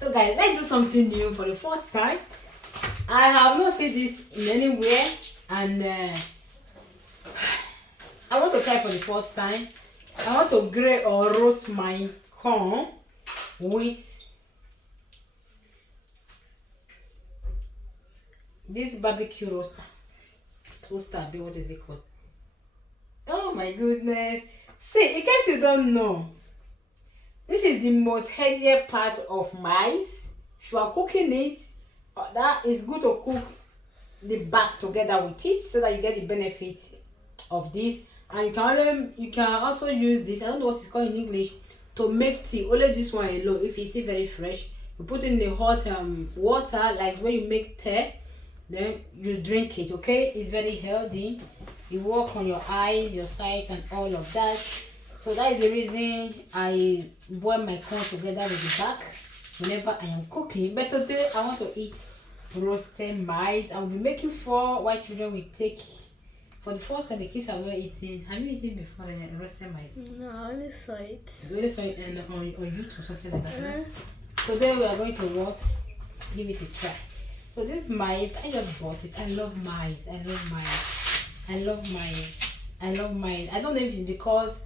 So guys, let's do something new for the first time. I have not seen this in anywhere, and I want to try for the first time. I want to grate or roast my corn with this barbecue roaster. Toaster, what is it called? Oh my goodness. See, in case you don't know, this is the most healthier part of maize. If you are cooking it, that is good to cook the back together with it so that you get the benefit of this. And you can also use this, I don't know what it's called in English, to make tea. Only this one alone, if it's still very fresh, you put it in the hot water, like when you make tea, then you drink it. Okay, it's very healthy. You work on your eyes, your sight, and all of that. So that is the reason I boil my corn together with the back whenever I am cooking. But today I want to eat roasted maize. I will be making 4 white children will take. For the first time, the kids have not eaten. Have you eaten before roasted maize? No, I only saw it. You only saw it on YouTube, something like that. Right? Today we are going to what? Give it a try. So this maize, I just bought it. I love maize. I love maize. I love maize. I love maize. I don't know if it's because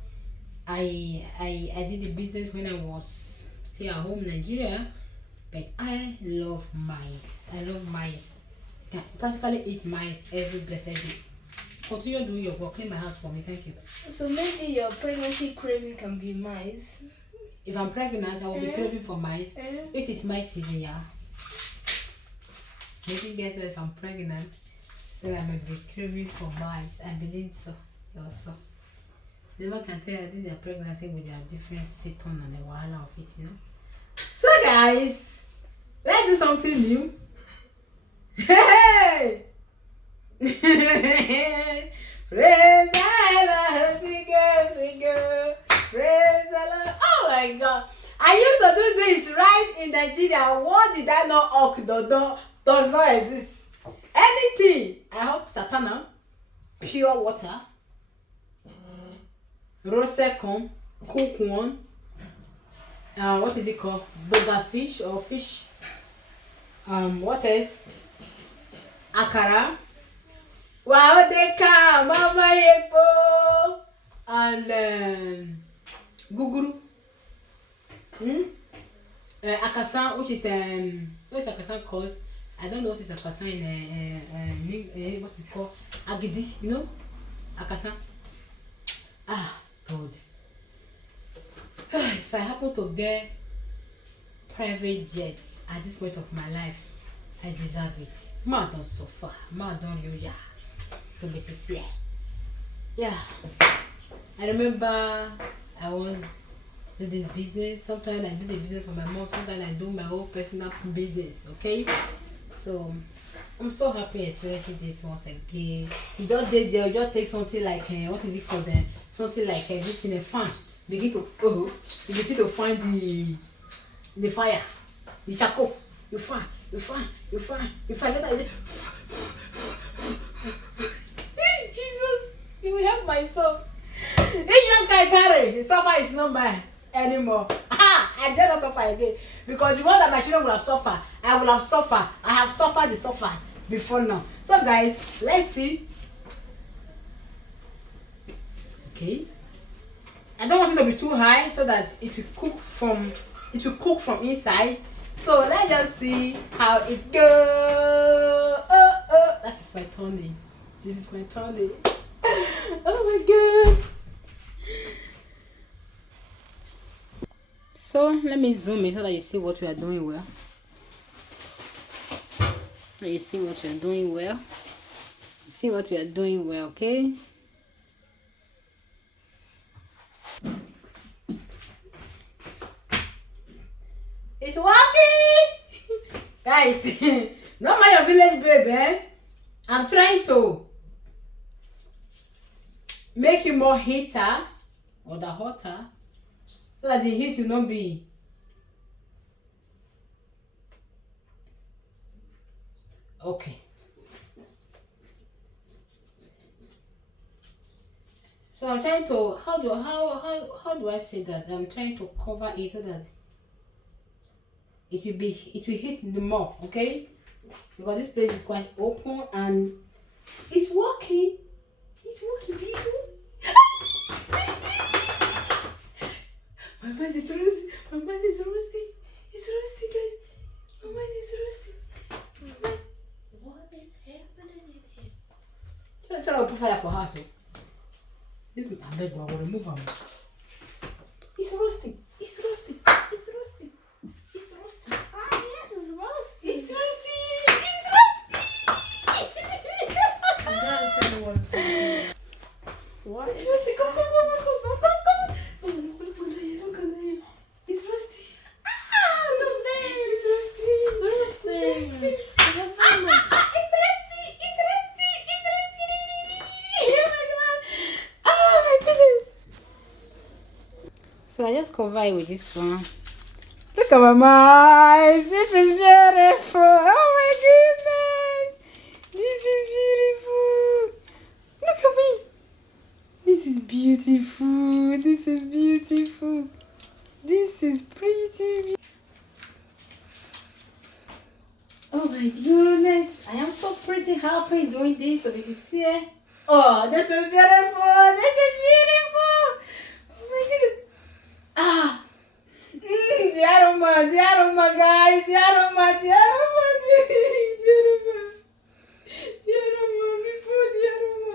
I did the business when I was still at home in Nigeria, but I love maize. I love maize. I can practically eat maize every blessed day. Continue doing your work. Clean my house for me, thank you. So maybe your pregnancy craving can be maize. If I'm pregnant, I will be craving for maize. It is my season, yeah. Maybe guess if I'm pregnant, so I may be craving for maize. I believe so. Also, the one can tell this is a pregnancy with their different symptoms and the wahala of it, you know. So guys, let's do something new. Hey! Praise the Lord, sing, praise the Lord. Oh my God, I used to do this right in Nigeria. What did I know? Does not exist. Anything. I hope satana, pure water, roasted corn, cooked one. What is it called? Burger fish or fish. What else? Akara. Wow, they come, Mama Yeko, and Guguru. Akasan, which is what is Akasan called? I don't know what is Akasan in what is it called? Agidi, you know? Akasan. Ah, God. If I happen to get private jets at this point of my life, I deserve it. Ma don't suffer. Ma don't you, to be sincere. Yeah. I remember I was do this business. Sometimes I do the business for my mom. Sometimes I do my own personal business. Okay. So I'm so happy experiencing this once again. You just did there. You just take something like what is it called? Something like this in a fan. Begin to you begin to find the fire, the charcoal. You find. Jesus, you will help my soul. It just can't carry. Suffer is not mine anymore. I dare not suffer again. Because the one that my children will have suffered, I will have suffered. I have suffered the suffer before now. So guys, let's see. Okay. I don't want it to be too high so that it will cook from inside. So let's just see how it goes. That is my turning. This is my turning. Oh my God. So let me zoom in so that you see what we are doing well. So you see what we are doing well. See what we are doing well, okay? It's working! Guys, not my village baby, eh? I'm trying to make it more heater or the hotter so that the heat will not be okay. So I'm trying to how do I say that? I'm trying to cover it so that it will hit the more, okay? Because this place is quite open and it's working. It's working, people. My mind is roasting. My mind is roasting. It's roasting, guys. My mind is roasting. What is happening in here? That's why I'll put fire for her, so. This I beg, I will remove them. It's roasting. It's roasting. It's roasting. It's roasting. Ah, yes, it's roasting. It's roasting. It's roasting. I don't understand what's happening. What? It's roasting. Come. It's roasting. Ah, the bed. It's roasting. It's roasting. It's roasting. It's roasting. It's roasting. It's roasting. It's roasting. Oh my god. Oh my goodness. So I just cover it with this one. Look at my eyes. This is beautiful. Oh my goodness. This is beautiful. Look at me. This is beautiful. This is beautiful. This is pretty. Oh my goodness. I am so pretty happy doing this. So this is here. Oh, this is beautiful. This is beautiful. Oh my goodness. Ah. The aroma, guys. The aroma. The aroma, people. The aroma.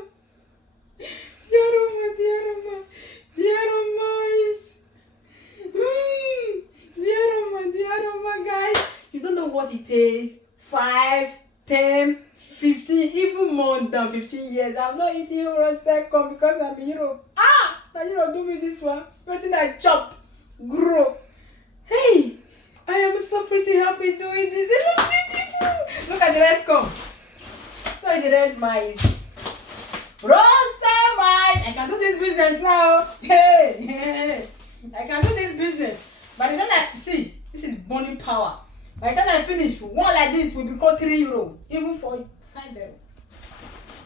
The aroma is. The aroma, guys. You don't know what it is. 5, 10, 15, even more than 15 years. I'm not eating roasted corn because I'm in Europe. Ah! Now you don't do me this one. Waiting I chop, grow. Hey! I am so pretty happy doing this. It looks beautiful. Look at the rest come. Look at the rest mice. Roasted mice. I can do this business now. Hey! I can do this business. By the time I see, this is burning power. By the time I finish, one like this will become €3. Even for €5.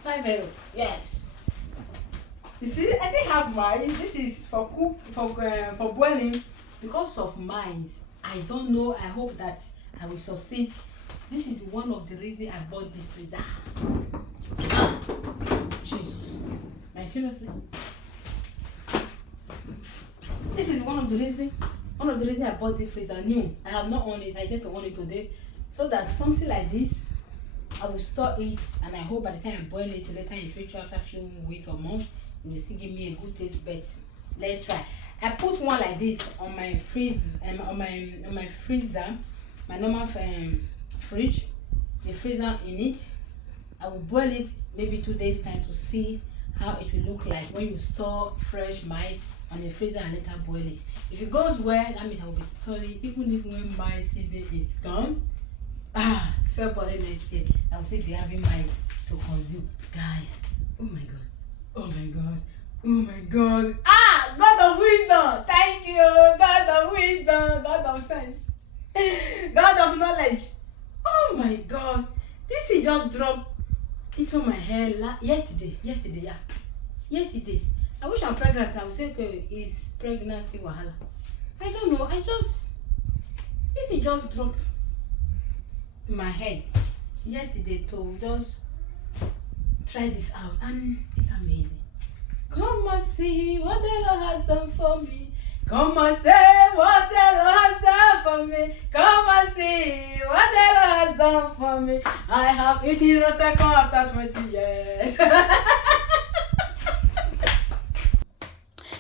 €5. Yes. You see, I still have mine. This is for boiling. Because of mine, I don't know. I hope that I will succeed. This is one of the reasons I bought the freezer. Jesus. Like seriously. This is one of the reasons I bought the freezer new. I have not owned it. I get to own it today. So that something like this, I will store it, and I hope by the time I boil it later in future, after a few weeks or months, it will still give me a good taste. But let's try. I put one like this on my freezer, on my freezer, my normal fridge, the freezer in it. I will boil it maybe 2 days time to see how it will look like when you store fresh mice on the freezer and later boil it. If it goes well, that means I will be storing even if when my season is gone. February next year, I will still be having mice to consume. Guys, oh my god, oh my god, oh my god. God of wisdom, thank you. God of wisdom, God of sense, God of knowledge. Oh my god, this is just dropped into my hair yesterday. Yesterday. I wish I'm pregnant. I would say, okay, is pregnancy wahala? I don't know. This is just dropped in my head yesterday to just try this out, and it's amazing. Come and see what the Lord has done for me. Come and say what the Lord has done for me. Come and see what the Lord has done for me. I have eaten roasted corn after 20 years.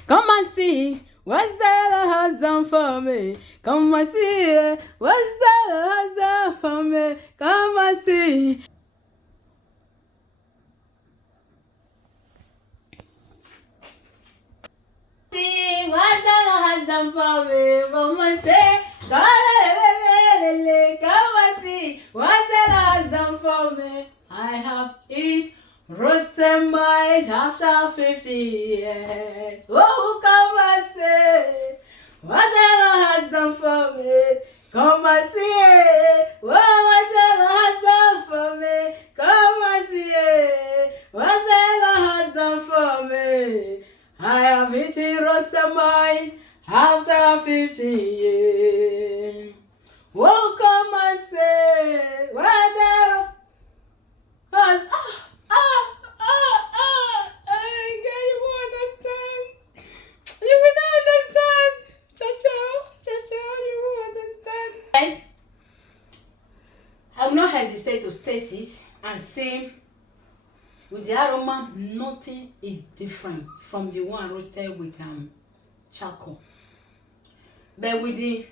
Come and see what the Lord has done for me. Come and see what the Lord has done for me. Come and see. See what the Lord has done for me. Come and say, come and see what the Lord has done for me. I have eaten roasted mice after 50 years. Oh, come and say what the Lord has done for me. Come and see what the Lord has done for me. Come and see what the Lord has done for me. I have eaten roasted mice after 50 years. Oh, come and say, whether. You won't understand. You will not understand. Cha-cha, you won't understand. Guys, I will not hesitate to taste it and say, with the aroma, nothing is different from the one roasted with charcoal. But with the